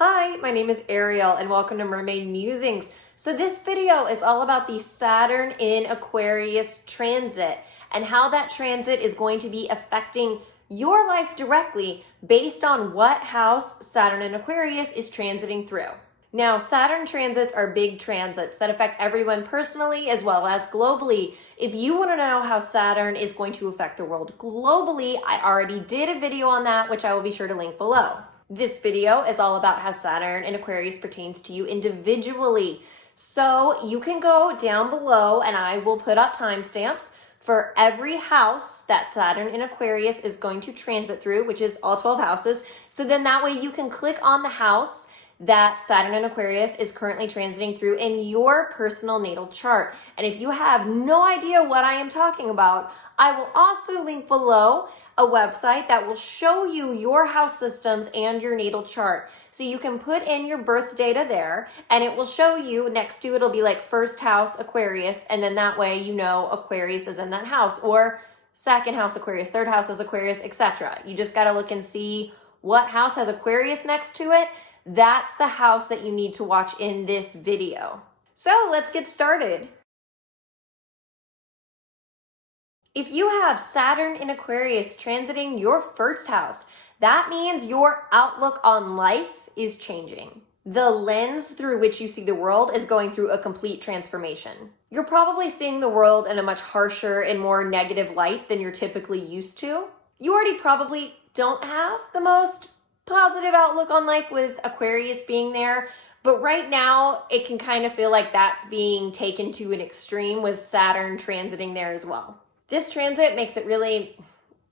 Hi, my name is Ariel and welcome to Mermaid Musings. So this video is all about the Saturn in Aquarius transit and how that transit is going to be affecting your life directly based on what house Saturn in Aquarius is transiting through. Now, Saturn transits are big transits that affect everyone personally as well as globally. If you want to know how Saturn is going to affect the world globally, I already did a video on that, which I will be sure to link below. This video is all about how Saturn in Aquarius pertains to you individually. So you can go down below and I will put up timestamps for every house that Saturn in Aquarius is going to transit through, which is all 12 houses. So then that way you can click on the house that Saturn in Aquarius is currently transiting through in your personal natal chart. And if you have no idea what I am talking about, I will also link below a website that will show you your house systems and your natal chart. So you can put in your birth data there and it will show you next to it'll be like first house Aquarius, and then that way you know Aquarius is in that house, or second house Aquarius, third house is Aquarius, etc. You just got to look and see what house has Aquarius next to it. That's the house that you need to watch in this video. So let's get started. If you have Saturn in Aquarius transiting your first house, that means your outlook on life is changing. The lens through which you see the world is going through a complete transformation. You're probably seeing the world in a much harsher and more negative light than you're typically used to. You already probably don't have the most positive outlook on life with Aquarius being there, but right now it can kind of feel like that's being taken to an extreme with Saturn transiting there as well. This transit makes it really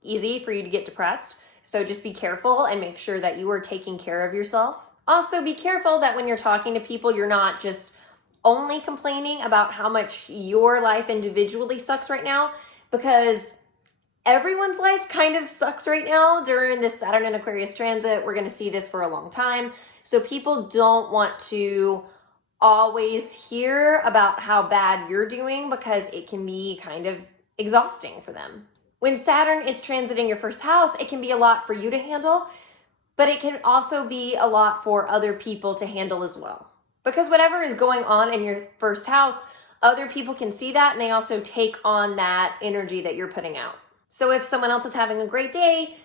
easy for you to get depressed, so just be careful and make sure that you are taking care of yourself. Also, be careful that when you're talking to people, you're not just only complaining about how much your life individually sucks right now, because everyone's life kind of sucks right now during this Saturn and Aquarius transit. We're going to see this for a long time. So people don't want to always hear about how bad you're doing because it can be kind of exhausting for them. When Saturn is transiting your first house, it can be a lot for you to handle, but it can also be a lot for other people to handle as well. Because whatever is going on in your first house, other people can see that and they also take on that energy that you're putting out. So if someone else is having a great day,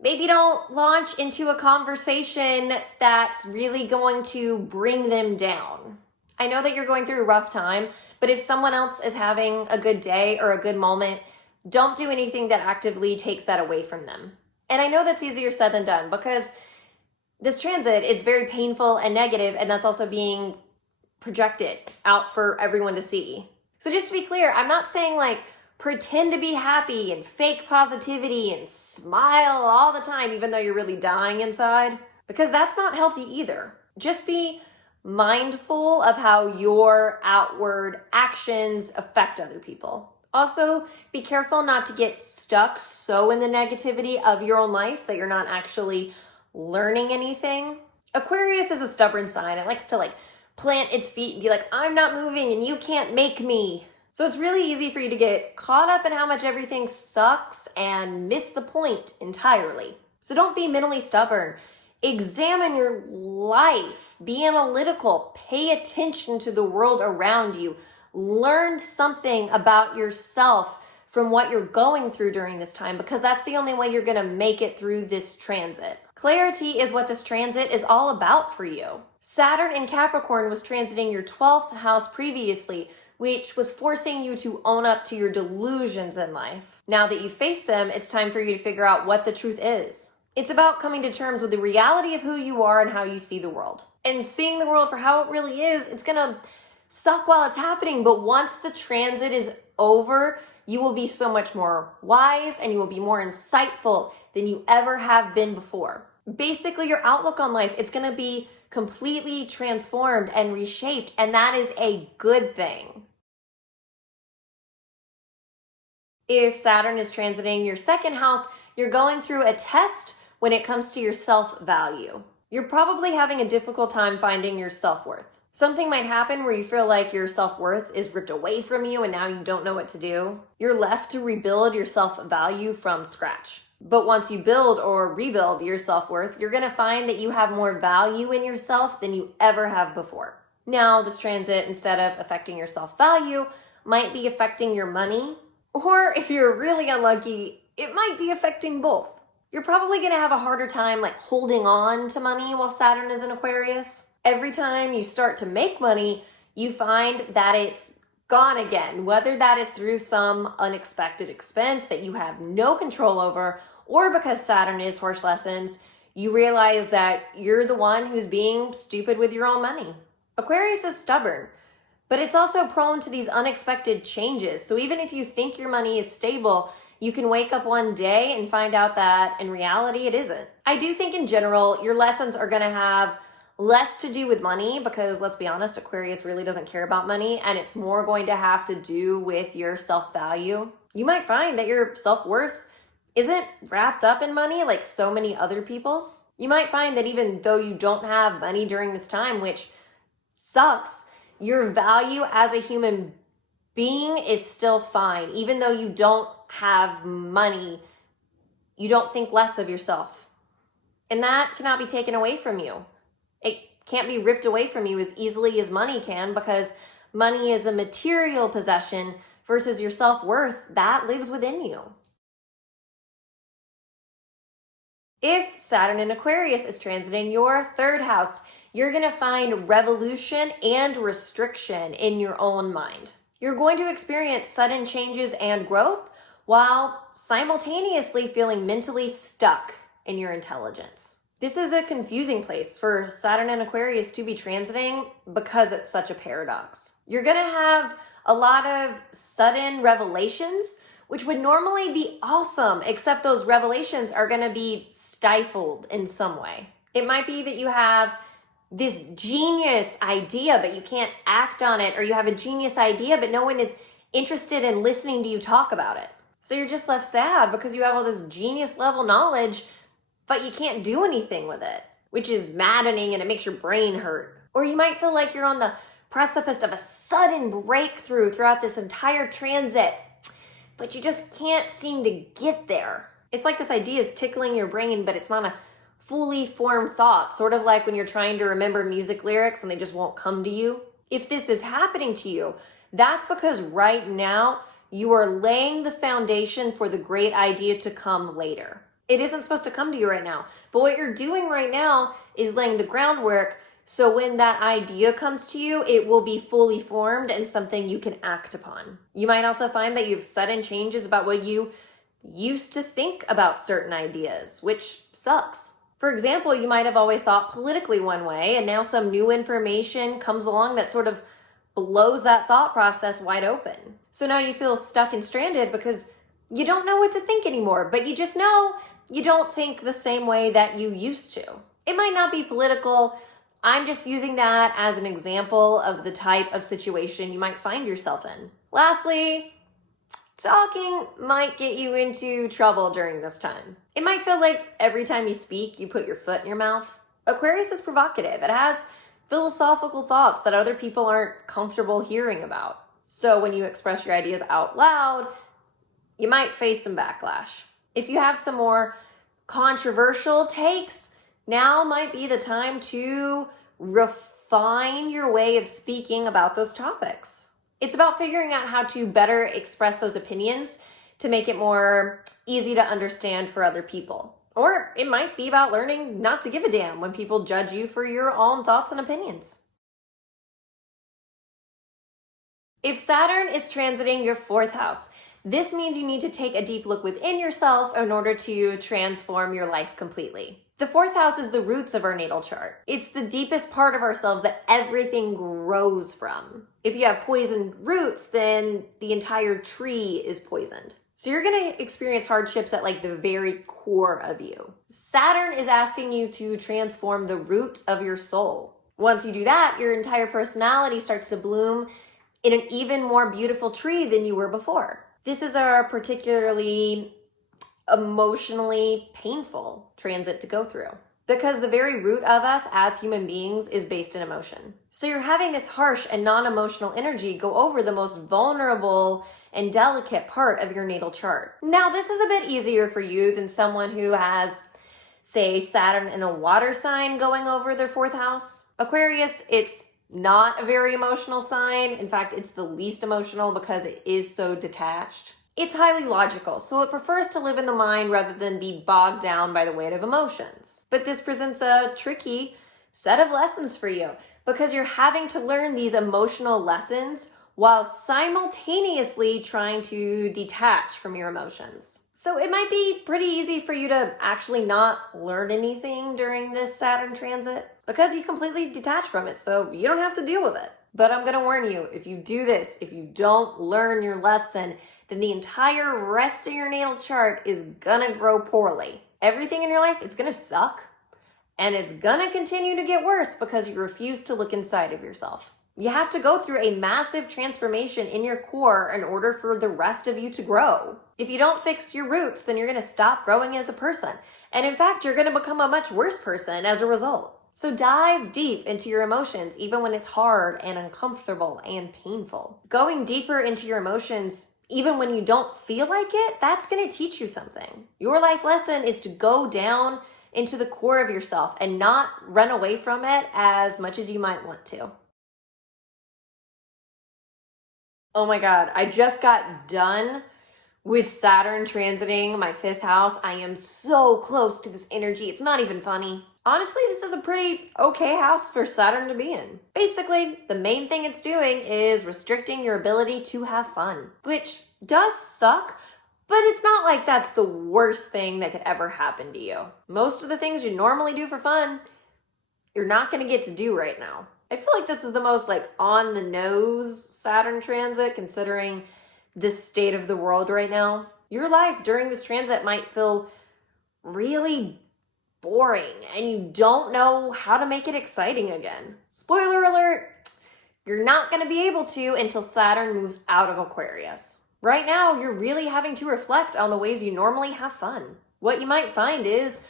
maybe don't launch into a conversation that's really going to bring them down. I know that you're going through a rough time, but if someone else is having a good day or a good moment, don't do anything that actively takes that away from them. And I know that's easier said than done because this transit, it's very painful and negative, and that's also being projected out for everyone to see. So just to be clear, I'm not saying like pretend to be happy and fake positivity and smile all the time even though you're really dying inside, because that's not healthy either. Just be mindful of how your outward actions affect other people. Also, be careful not to get stuck so in the negativity of your own life that you're not actually learning anything. Aquarius is a stubborn sign. It likes to plant its feet and be like, I'm not moving and you can't make me. So it's really easy for you to get caught up in how much everything sucks and miss the point entirely. So don't be mentally stubborn. Examine your life. Be analytical. Pay attention to the world around you. Learn something about yourself from what you're going through during this time, because that's the only way you're going to make it through this transit. Clarity is what this transit is all about for you. Saturn in Capricorn was transiting your 12th house previously, which was forcing you to own up to your delusions in life. Now that you face them, it's time for you to figure out what the truth is. It's about coming to terms with the reality of who you are and how you see the world. And seeing the world for how it really is, it's gonna suck while it's happening, but once the transit is over, you will be so much more wise and you will be more insightful than you ever have been before. Basically, your outlook on life, it's gonna be completely transformed and reshaped, and that is a good thing. If Saturn is transiting your second house, you're going through a test when it comes to your self-value. You're probably having a difficult time finding your self-worth. Something might happen where you feel like your self-worth is ripped away from you and now you don't know what to do. You're left to rebuild your self-value from scratch. But once you build or rebuild your self-worth, you're going to find that you have more value in yourself than you ever have before. Now, this transit, instead of affecting your self-value, might be affecting your money, or if you're really unlucky, it might be affecting both. You're probably going to have a harder time holding on to money while Saturn is in Aquarius. Every time you start to make money, you find that it's gone again, whether that is through some unexpected expense that you have no control over, or because Saturn is harsh lessons, you realize that you're the one who's being stupid with your own money. Aquarius is stubborn, but it's also prone to these unexpected changes. So even if you think your money is stable, you can wake up one day and find out that in reality it isn't. I do think in general, your lessons are going to have less to do with money because, let's be honest, Aquarius really doesn't care about money, and it's more going to have to do with your self-value. You might find that your self-worth isn't wrapped up in money like so many other people's. You might find that even though you don't have money during this time, which sucks, your value as a human being is still fine. Even though you don't have money, you don't think less of yourself. And that cannot be taken away from you. It can't be ripped away from you as easily as money can, because money is a material possession versus your self-worth that lives within you. If Saturn in Aquarius is transiting your third house, you're going to find revolution and restriction in your own mind. You're going to experience sudden changes and growth while simultaneously feeling mentally stuck in your intelligence. This is a confusing place for Saturn and Aquarius to be transiting because it's such a paradox. You're going to have a lot of sudden revelations, which would normally be awesome, except those revelations are going to be stifled in some way. It might be that you have this genius idea, but you can't act on it, or you have a genius idea, but no one is interested in listening to you talk about it. So you're just left sad because you have all this genius level knowledge, but you can't do anything with it, which is maddening and it makes your brain hurt. Or you might feel like you're on the precipice of a sudden breakthrough throughout this entire transit, but you just can't seem to get there. It's like this idea is tickling your brain, but it's not a fully formed thought, sort of like when you're trying to remember music lyrics and they just won't come to you. If this is happening to you, that's because right now you are laying the foundation for the great idea to come later. It isn't supposed to come to you right now, but what you're doing right now is laying the groundwork so when that idea comes to you, it will be fully formed and something you can act upon. You might also find that you have sudden changes about what you used to think about certain ideas, which sucks. For example, you might have always thought politically one way, and now some new information comes along that sort of blows that thought process wide open. So now you feel stuck and stranded because you don't know what to think anymore, but you just know you don't think the same way that you used to. It might not be political. I'm just using that as an example of the type of situation you might find yourself in. Lastly, talking might get you into trouble during this time. It might feel like every time you speak, you put your foot in your mouth. Aquarius is provocative. It has philosophical thoughts that other people aren't comfortable hearing about. So when you express your ideas out loud, you might face some backlash. If you have some more controversial takes, now might be the time to refine your way of speaking about those topics. It's about figuring out how to better express those opinions to make it more easy to understand for other people. Or it might be about learning not to give a damn when people judge you for your own thoughts and opinions. If Saturn is transiting your fourth house, this means you need to take a deep look within yourself in order to transform your life completely. The fourth house is the roots of our natal chart. It's the deepest part of ourselves that everything grows from. If you have poisoned roots, then the entire tree is poisoned. So you're going to experience hardships at the very core of you. Saturn is asking you to transform the root of your soul. Once you do that, your entire personality starts to bloom in an even more beautiful tree than you were before. This is a particularly emotionally painful transit to go through because the very root of us as human beings is based in emotion. So you're having this harsh and non-emotional energy go over the most vulnerable and delicate part of your natal chart. Now, this is a bit easier for you than someone who has, say, Saturn in a water sign going over their 4th house. Aquarius, it's not a very emotional sign. In fact, it's the least emotional because it is so detached. It's highly logical, so it prefers to live in the mind rather than be bogged down by the weight of emotions. But this presents a tricky set of lessons for you because you're having to learn these emotional lessons while simultaneously trying to detach from your emotions. So it might be pretty easy for you to actually not learn anything during this Saturn transit because you completely detach from it, so you don't have to deal with it. But I'm gonna warn you, if you do this, if you don't learn your lesson, then the entire rest of your natal chart is gonna grow poorly. Everything in your life, it's gonna suck, and it's gonna continue to get worse because you refuse to look inside of yourself. You have to go through a massive transformation in your core in order for the rest of you to grow. If you don't fix your roots, then you're gonna stop growing as a person. And in fact, you're gonna become a much worse person as a result. So dive deep into your emotions, even when it's hard and uncomfortable and painful. Going deeper into your emotions, even when you don't feel like it, that's gonna teach you something. Your life lesson is to go down into the core of yourself and not run away from it as much as you might want to. Oh my God, I just got done with Saturn transiting my 5th house. I am so close to this energy. It's not even funny. Honestly, this is a pretty okay house for Saturn to be in. Basically, the main thing it's doing is restricting your ability to have fun, which does suck, but it's not like that's the worst thing that could ever happen to you. Most of the things you normally do for fun, you're not gonna get to do right now. I feel like this is the most on the nose Saturn transit considering this state of the world right now. Your life during this transit might feel really boring and you don't know how to make it exciting again. Spoiler alert, you're not going to be able to until Saturn moves out of Aquarius. Right now, you're really having to reflect on the ways you normally have fun. What you might find is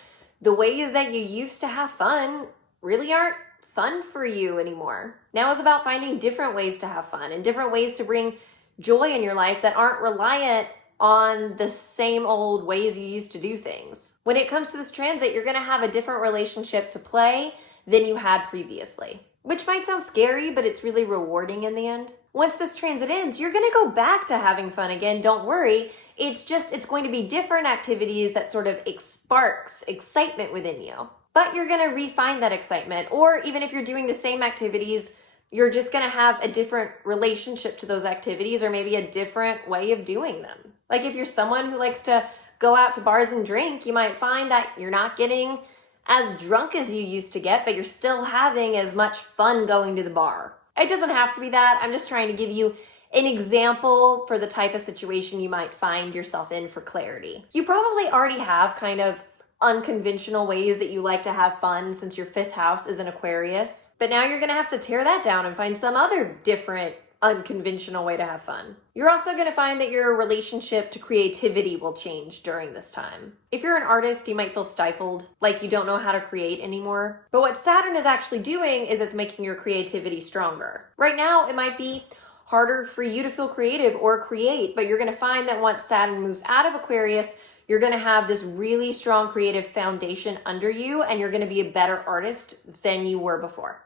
the ways that you used to have fun really aren't fun for you anymore. Now is about finding different ways to have fun and different ways to bring joy in your life that aren't reliant on the same old ways you used to do things. When it comes to this transit, you're going to have a different relationship to play than you had previously, which might sound scary, but it's really rewarding in the end. Once this transit ends, you're going to go back to having fun again. Don't worry. It's going to be different activities that sort of sparks excitement within you. But you're going to refine that excitement. Or even if you're doing the same activities, you're just going to have a different relationship to those activities or maybe a different way of doing them. Like if you're someone who likes to go out to bars and drink, you might find that you're not getting as drunk as you used to get, but you're still having as much fun going to the bar. It doesn't have to be that. I'm just trying to give you an example for the type of situation you might find yourself in for clarity. You probably already have kind of unconventional ways that you like to have fun since your 5th house is an Aquarius. But now you're going to have to tear that down and find some other different unconventional way to have fun. You're also going to find that your relationship to creativity will change during this time. If you're an artist, you might feel stifled, like you don't know how to create anymore. But what Saturn is actually doing is it's making your creativity stronger. Right now, it might be harder for you to feel creative or create, but you're going to find that once Saturn moves out of Aquarius, you're going to have this really strong creative foundation under you, and you're going to be a better artist than you were before.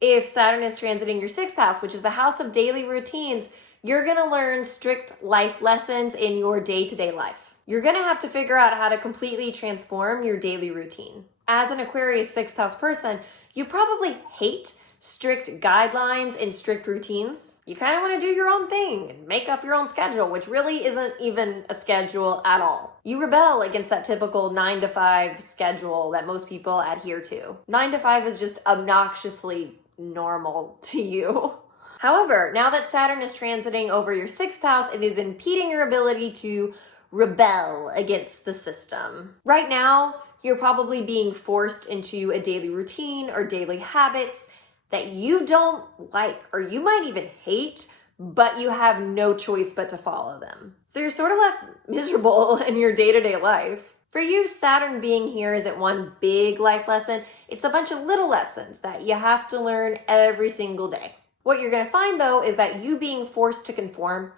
If Saturn is transiting your 6th house, which is the house of daily routines, you're going to learn strict life lessons in your day-to-day life. You're going to have to figure out how to completely transform your daily routine. As an Aquarius 6th house person, you probably hate strict guidelines and strict routines. You kind of want to do your own thing and make up your own schedule, which really isn't even a schedule at all. You rebel against that typical 9 to 5 schedule that most people adhere to. 9 to 5 is just obnoxiously normal to you. However, now that Saturn is transiting over your 6th house, it is impeding your ability to rebel against the system. Right now, you're probably being forced into a daily routine or daily habits that you don't like, or you might even hate, but you have no choice but to follow them. So you're sort of left miserable in your day-to-day life. For you, Saturn being here isn't one big life lesson. It's a bunch of little lessons that you have to learn every single day. What you're going to find though is that you being forced to conform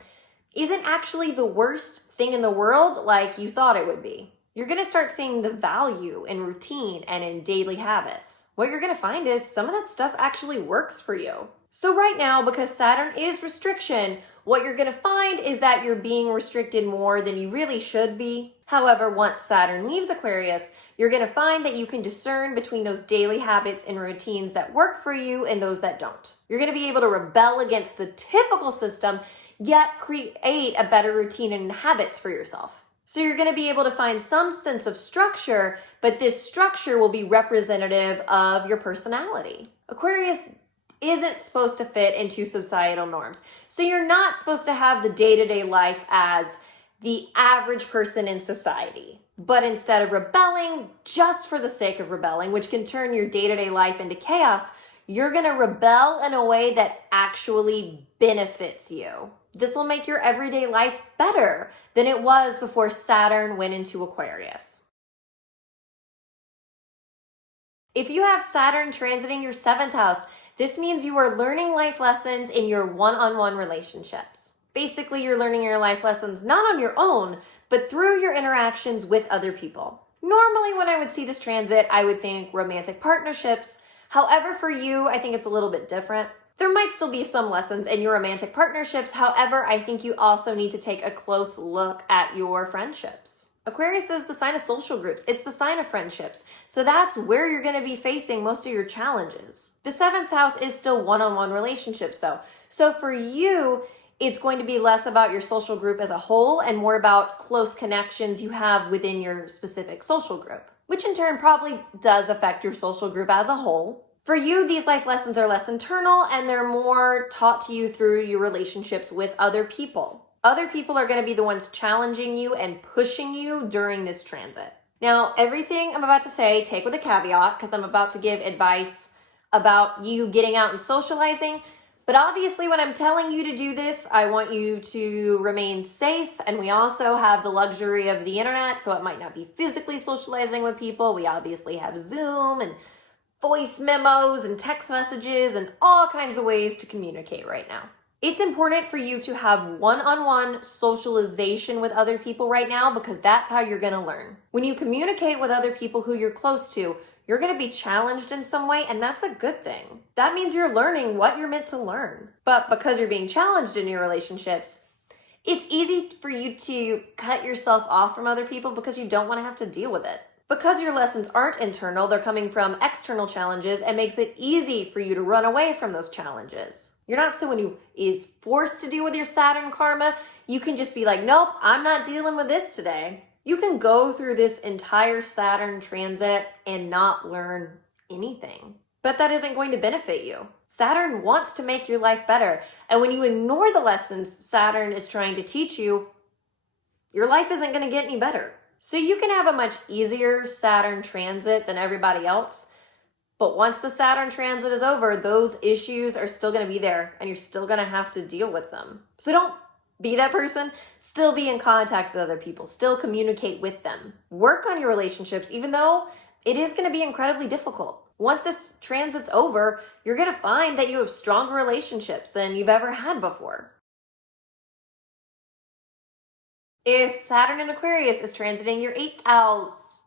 isn't actually the worst thing in the world like you thought it would be. You're going to start seeing the value in routine and in daily habits. What you're going to find is some of that stuff actually works for you. So right now, because Saturn is restriction, what you're going to find is that you're being restricted more than you really should be. However, once Saturn leaves Aquarius, you're going to find that you can discern between those daily habits and routines that work for you and those that don't. You're going to be able to rebel against the typical system, yet create a better routine and habits for yourself. So you're going to be able to find some sense of structure, but this structure will be representative of your personality. Aquarius isn't supposed to fit into societal norms. So you're not supposed to have the day-to-day life as the average person in society. But instead of rebelling just for the sake of rebelling, which can turn your day-to-day life into chaos, you're going to rebel in a way that actually benefits you. This will make your everyday life better than it was before Saturn went into Aquarius. If you have Saturn transiting your 7th house, this means you are learning life lessons in your one-on-one relationships. Basically, you're learning your life lessons not on your own, but through your interactions with other people. Normally, when I would see this transit, I would think romantic partnerships. However, for you, I think it's a little bit different. There might still be some lessons in your romantic partnerships. However, I think you also need to take a close look at your friendships. Aquarius is the sign of social groups. It's the sign of friendships. So that's where you're going to be facing most of your challenges. The 7th house is still one-on-one relationships though. So for you, it's going to be less about your social group as a whole and more about close connections you have within your specific social group, which in turn probably does affect your social group as a whole. For you, these life lessons are less internal and they're more taught to you through your relationships with other people. Other people are going to be the ones challenging you and pushing you during this transit. Now, everything I'm about to say, take with a caveat because I'm about to give advice about you getting out and socializing. But obviously, when I'm telling you to do this, I want you to remain safe. And we also have the luxury of the internet, so it might not be physically socializing with people. We obviously have Zoom and voice memos and text messages and all kinds of ways to communicate right now. It's important for you to have one-on-one socialization with other people right now because that's how you're going to learn. When you communicate with other people who you're close to, you're going to be challenged in some way, and that's a good thing. That means you're learning what you're meant to learn. But because you're being challenged in your relationships, it's easy for you to cut yourself off from other people because you don't want to have to deal with it. Because your lessons aren't internal, they're coming from external challenges, and makes it easy for you to run away from those challenges. You're not someone who is forced to deal with your Saturn karma. You can just be like, nope, I'm not dealing with this today. You can go through this entire Saturn transit and not learn anything. But that isn't going to benefit you. Saturn wants to make your life better. And when you ignore the lessons Saturn is trying to teach you, your life isn't going to get any better. So you can have a much easier Saturn transit than everybody else. But once the Saturn transit is over, those issues are still going to be there and you're still going to have to deal with them. So don't be that person. Still be in contact with other people. Still communicate with them. Work on your relationships, even though it is going to be incredibly difficult. Once this transit's over, you're going to find that you have stronger relationships than you've ever had before. If Saturn in Aquarius is transiting your 8th house,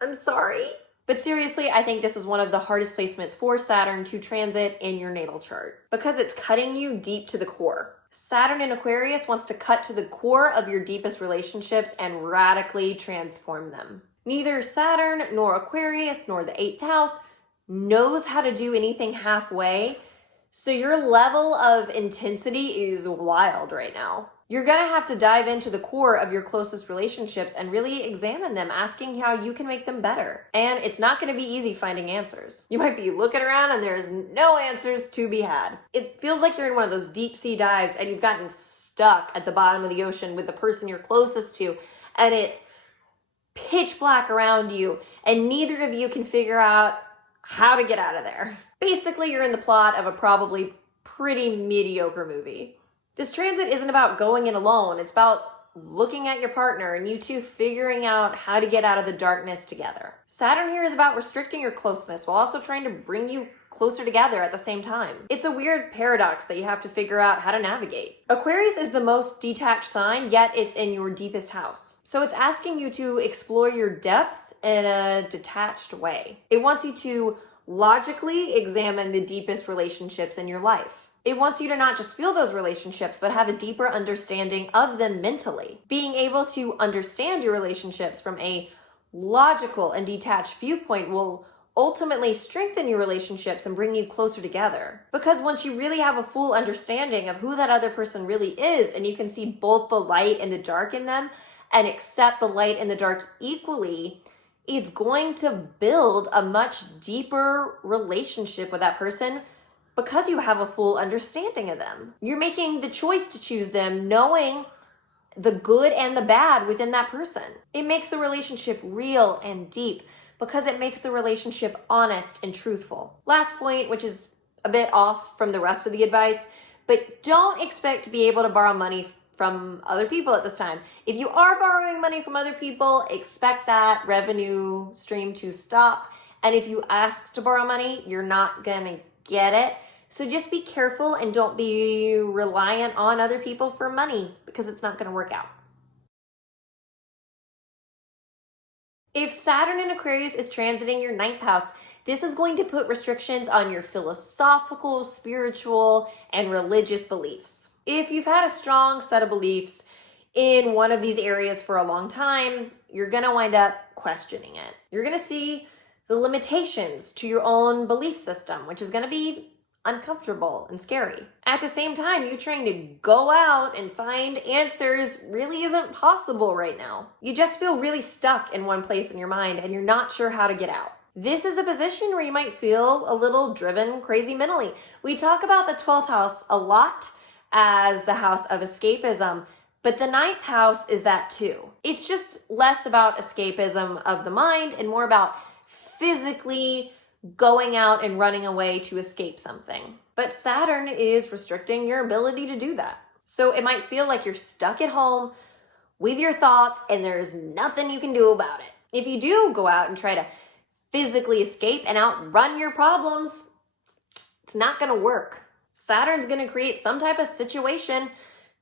I'm sorry. But seriously, I think this is one of the hardest placements for Saturn to transit in your natal chart because it's cutting you deep to the core. Saturn in Aquarius wants to cut to the core of your deepest relationships and radically transform them. Neither Saturn nor Aquarius nor the 8th house knows how to do anything halfway, so your level of intensity is wild right now. You're going to have to dive into the core of your closest relationships and really examine them, asking how you can make them better. And it's not going to be easy finding answers. You might be looking around and there's no answers to be had. It feels like you're in one of those deep sea dives and you've gotten stuck at the bottom of the ocean with the person you're closest to, and it's pitch black around you, and neither of you can figure out how to get out of there. Basically, you're in the plot of a probably pretty mediocre movie. This transit isn't about going in alone. It's about looking at your partner and you two figuring out how to get out of the darkness together. Saturn here is about restricting your closeness while also trying to bring you closer together at the same time. It's a weird paradox that you have to figure out how to navigate. Aquarius is the most detached sign, yet it's in your deepest house. So it's asking you to explore your depth in a detached way. It wants you to logically examine the deepest relationships in your life. It wants you to not just feel those relationships, but have a deeper understanding of them mentally. Being able to understand your relationships from a logical and detached viewpoint will ultimately strengthen your relationships and bring you closer together. Because once you really have a full understanding of who that other person really is, and you can see both the light and the dark in them, and accept the light and the dark equally, it's going to build a much deeper relationship with that person because you have a full understanding of them. You're making the choice to choose them knowing the good and the bad within that person. It makes the relationship real and deep because it makes the relationship honest and truthful. Last point, which is a bit off from the rest of the advice, but don't expect to be able to borrow money from other people at this time. If you are borrowing money from other people, expect that revenue stream to stop. And if you ask to borrow money, you're not gonna get it. So just be careful and don't be reliant on other people for money because it's not gonna work out. If Saturn in Aquarius is transiting your 9th house, this is going to put restrictions on your philosophical, spiritual, and religious beliefs. If you've had a strong set of beliefs in one of these areas for a long time, you're gonna wind up questioning it. You're gonna see the limitations to your own belief system, which is gonna be uncomfortable and scary. At the same time, you trying to go out and find answers really isn't possible right now. You just feel really stuck in one place in your mind and you're not sure how to get out. This is a position where you might feel a little driven crazy mentally. We talk about the 12th house a lot as the house of escapism, but the 9th house is that too. It's just less about escapism of the mind and more about physically going out and running away to escape something. But Saturn is restricting your ability to do that. So it might feel like you're stuck at home with your thoughts and there's nothing you can do about it. If you do go out and try to physically escape and outrun your problems, it's not gonna work. Saturn's gonna create some type of situation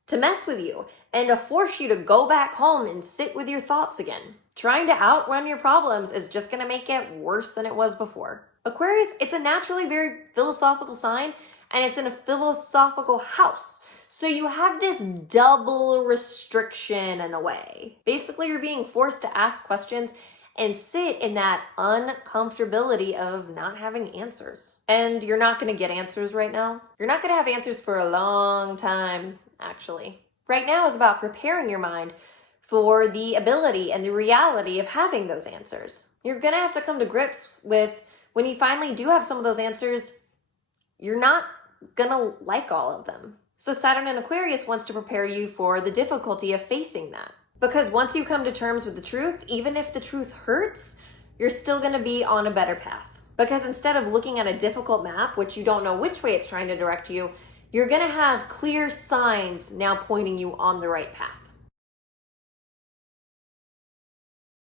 to mess with you and to force you to go back home and sit with your thoughts again. Trying to outrun your problems is just gonna make it worse than it was before. Aquarius, it's a naturally very philosophical sign and it's in a philosophical house. So you have this double restriction in a way. Basically, you're being forced to ask questions and sit in that uncomfortability of not having answers. And you're not gonna get answers right now. You're not gonna have answers for a long time, actually. Right now is about preparing your mind for the ability and the reality of having those answers. You're gonna have to come to grips with when you finally do have some of those answers, you're not gonna like all of them. So Saturn in Aquarius wants to prepare you for the difficulty of facing that. Because once you come to terms with the truth, even if the truth hurts, you're still gonna be on a better path. Because instead of looking at a difficult map, which you don't know which way it's trying to direct you, you're gonna have clear signs now pointing you on the right path.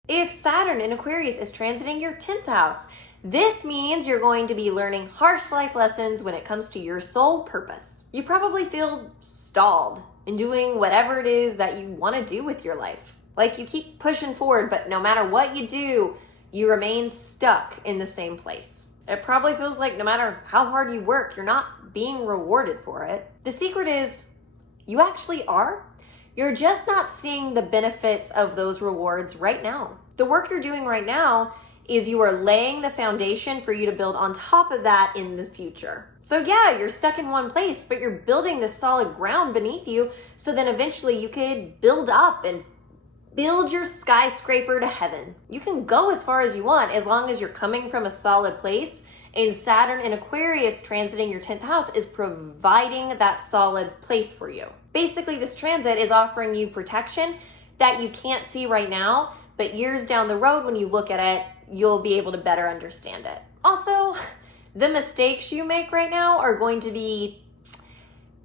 If Saturn in Aquarius is transiting your 10th house, this means you're going to be learning harsh life lessons when it comes to your sole purpose. You probably feel stalled in doing whatever it is that you want to do with your life. Like you keep pushing forward, but no matter what you do, you remain stuck in the same place. It probably feels like no matter how hard you work, you're not being rewarded for it. The secret is you actually are. You're just not seeing the benefits of those rewards right now. The work you're doing right now is you are laying the foundation for you to build on top of that in the future. So yeah, you're stuck in one place, but you're building this solid ground beneath you so then eventually you could build up and build your skyscraper to heaven. You can go as far as you want as long as you're coming from a solid place, and Saturn in Aquarius transiting your 10th house is providing that solid place for you. Basically, this transit is offering you protection that you can't see right now, but years down the road when you look at it, you'll be able to better understand it. Also, the mistakes you make right now are going to be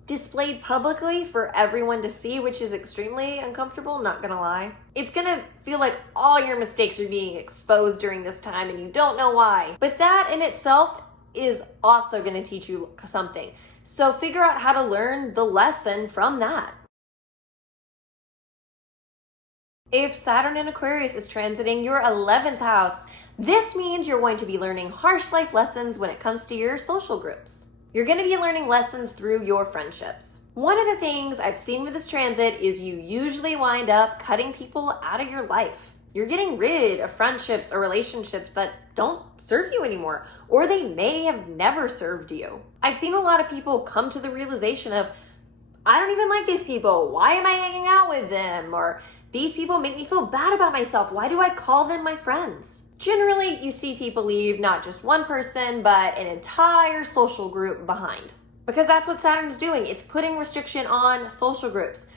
displayed publicly for everyone to see, which is extremely uncomfortable, not gonna lie. It's gonna feel like all your mistakes are being exposed during this time and you don't know why. But that in itself is also gonna teach you something. So figure out how to learn the lesson from that. If Saturn in Aquarius is transiting your 11th house, this means you're going to be learning harsh life lessons when it comes to your social groups. You're going to be learning lessons through your friendships. One of the things I've seen with this transit is you usually wind up cutting people out of your life. You're getting rid of friendships or relationships that don't serve you anymore, or they may have never served you. I've seen a lot of people come to the realization of, I don't even like these people. Why am I hanging out with them? Or these people make me feel bad about myself. Why do I call them my friends? Generally, you see people leave not just one person, but an entire social group behind. Because that's what Saturn is doing. It's putting restriction on social groups.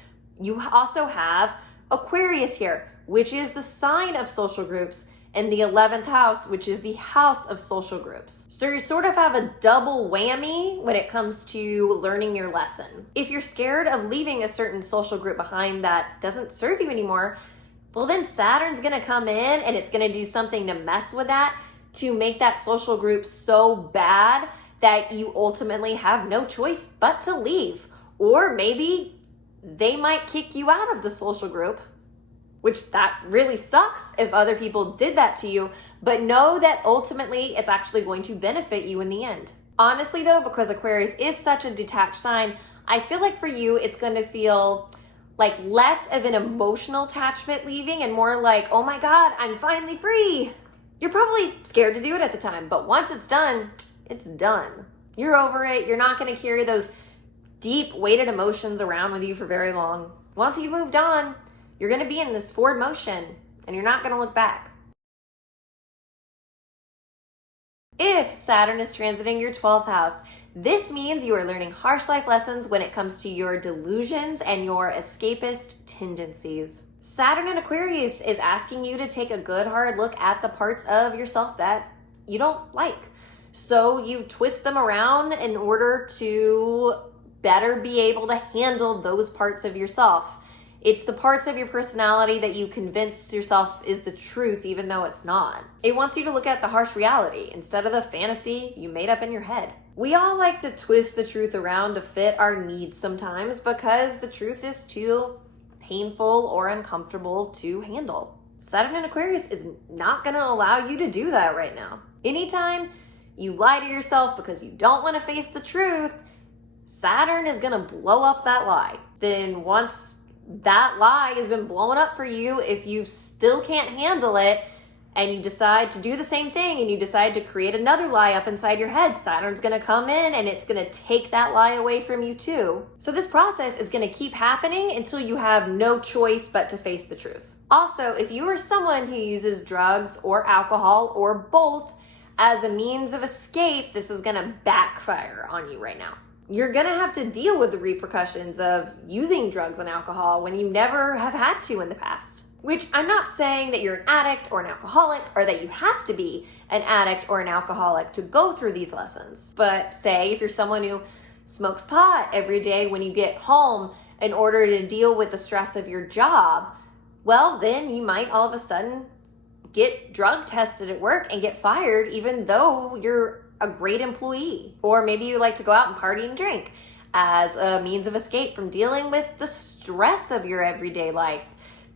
You also have Aquarius here, which is the sign of social groups, and the 11th house, which is the house of social groups. So you sort of have a double whammy when it comes to learning your lesson. If you're scared of leaving a certain social group behind that doesn't serve you anymore, well, then Saturn's gonna come in and it's gonna do something to mess with that, to make that social group so bad that you ultimately have no choice but to leave. Or maybe they might kick you out of the social group, which that really sucks if other people did that to you, but know that ultimately it's actually going to benefit you in the end. Honestly though, because Aquarius is such a detached sign, I feel like for you, it's gonna feel like less of an emotional attachment leaving and more like, oh my God, I'm finally free. You're probably scared to do it at the time, but once it's done, it's done. You're over it. You're not gonna carry those deep weighted emotions around with you for very long. Once you've moved on, you're gonna be in this forward motion and you're not gonna look back. If Saturn is transiting your 12th house, this means you are learning harsh life lessons when it comes to your delusions and your escapist tendencies. Saturn in Aquarius is asking you to take a good hard look at the parts of yourself that you don't like. So you twist them around in order to better be able to handle those parts of yourself. It's the parts of your personality that you convince yourself is the truth, even though it's not. It wants you to look at the harsh reality instead of the fantasy you made up in your head. We all like to twist the truth around to fit our needs sometimes because the truth is too painful or uncomfortable to handle. Saturn in Aquarius is not going to allow you to do that right now. Anytime you lie to yourself because you don't want to face the truth, Saturn is going to blow up that lie. Then once that lie has been blown up for you, if you still can't handle it and you decide to do the same thing and you decide to create another lie up inside your head, Saturn's going to come in and it's going to take that lie away from you too. So this process is going to keep happening until you have no choice but to face the truth. Also, if you are someone who uses drugs or alcohol or both as a means of escape, this is going to backfire on you right now. You're gonna have to deal with the repercussions of using drugs and alcohol when you never have had to in the past. Which I'm not saying that you're an addict or an alcoholic or that you have to be an addict or an alcoholic to go through these lessons. But say if you're someone who smokes pot every day when you get home in order to deal with the stress of your job, well, then you might all of a sudden get drug tested at work and get fired even though you're a great employee. Or maybe you like to go out and party and drink as a means of escape from dealing with the stress of your everyday life.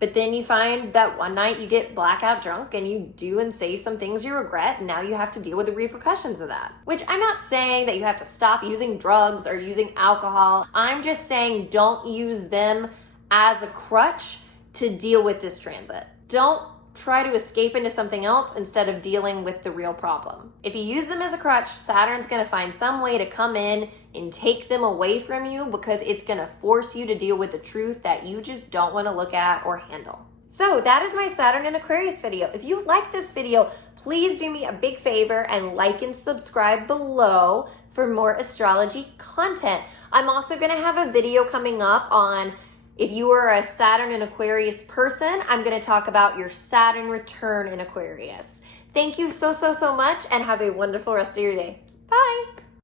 But then you find that one night you get blackout drunk and you do and say some things you regret, and now you have to deal with the repercussions of that. Which I'm not saying that you have to stop using drugs or using alcohol. I'm just saying don't use them as a crutch to deal with this transit. Don't try to escape into something else instead of dealing with the real problem. If you use them as a crutch, Saturn's gonna find some way to come in and take them away from you because it's gonna force you to deal with the truth that you just don't wanna look at or handle. So that is my Saturn in Aquarius video. If you like this video, please do me a big favor and like and subscribe below for more astrology content. I'm also gonna have a video coming up on if you are a Saturn in Aquarius person. I'm going to talk about your Saturn return in Aquarius. Thank you so much and have a wonderful rest of your day. Bye.